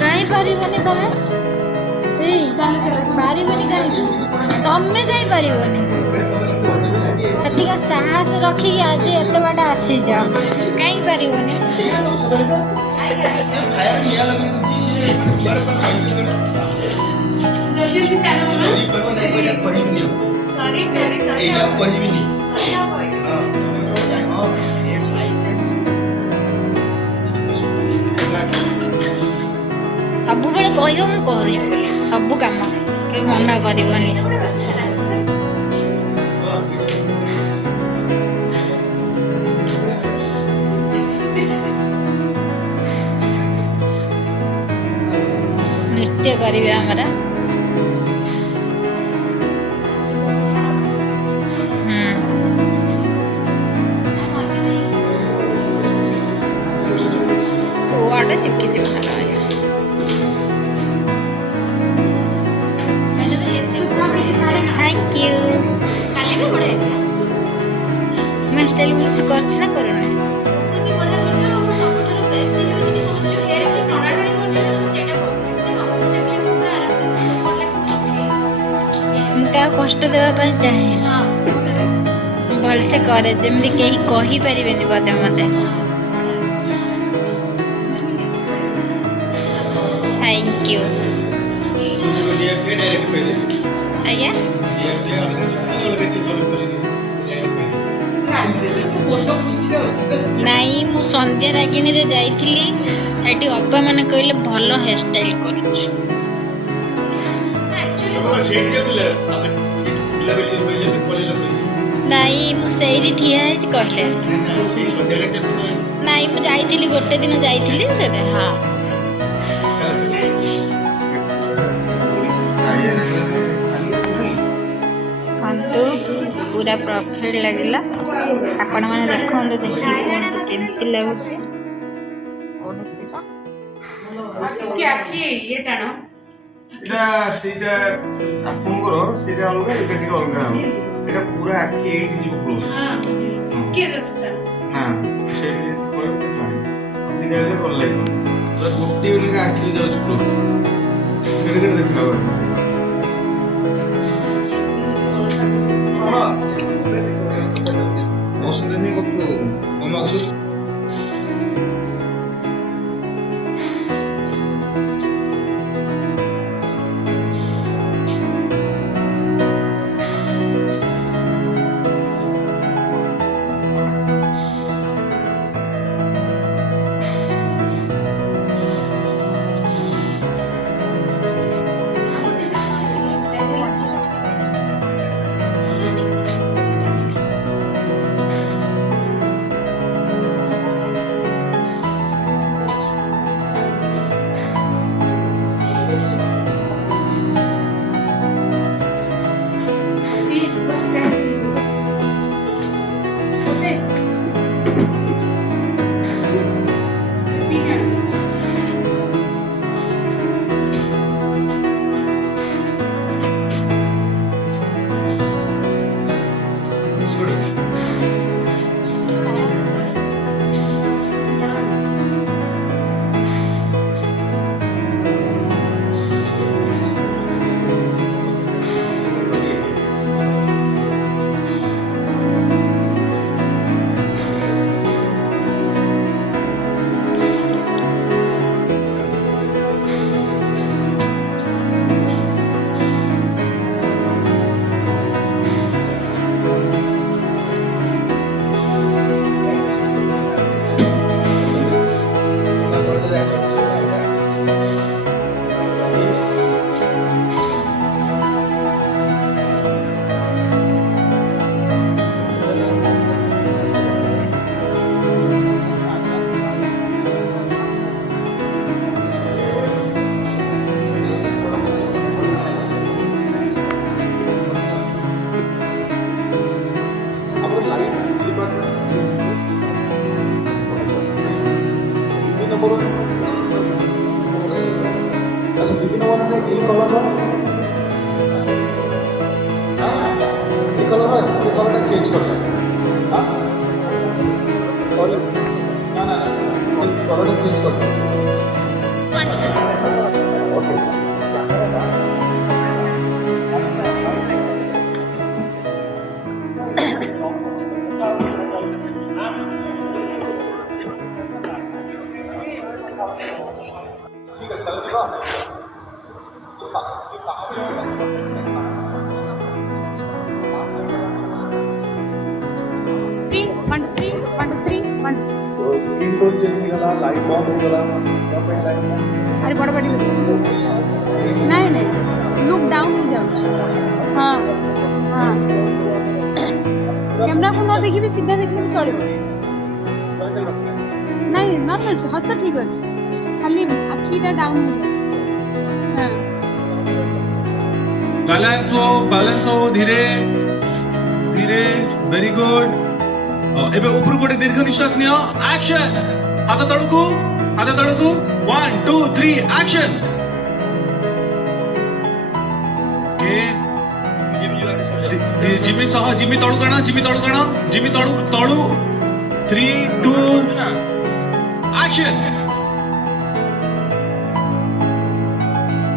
कहीं पारिबनी तमे पारिबनी कहीं तमे कहीं पारिबनी सतिका साहस रखी आज एत बाट आसी जाओ कहीं पारिबनी सब बेले कह सब कम के मना करनी नृत्य करेंगे हमारा शिखी थैंक यू मैं स्टाइल मुझे करछि ना करूना कष्ट देवाई चाहे भलसे करे जमी कहीं कही पारे बोधे मत थैंक यू आज्ञा नाई मु संध्या रागिणी रे जाइथिली अब्बा माने कहले भल हेयर स्टाइल करूछु नाई मु सेठी ठिया कहले नाई मु जाइथिली गोटे दिन जाइथिली हां कंतु पूरा परफेक्ट लगला आपण माने देखंतु देखि कोंतु केमति लागुछि ओनसीटा के आखी ये टाणो এটা সেটা আপনার সেটা আলাদা এটা ঠিক আলাদা এটা পুরো আঁকি এইটি যে ক্লোজ কে দছটা না সেটা করে আপনি গেলে ভালো লাগবে পুরো গোটি ওলিকে আঁকি যাচ্ছে ক্লোজ সেটা দেখতে হবে পছন্দ নেই কত আমাকে कलर चेंज कर कलर चेंज कर स्क्रीन टोन चेंज होगा लाइट बंद होगा अरे बड़ बड़ी नहीं नहीं लुक डाउन हो जाଉଛି हाँ हाँ कैमरा को न देखी भी सीधा देखले भी चलिबो नहीं नॉर्मल हस ठीक अछि खाली आखीटा डाउन हो जाए हाँ बैलेंस हो धीरे धीरे वेरी गुड एबे ऊपर गोटे दीर्घ निश्वास नियो एक्शन हाथ तळकू 1 2 3 एक्शन के जिमी सह जिमी तळू गणा जिमी तळू 3 2 एक्शन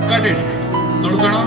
कट इट तळू गणा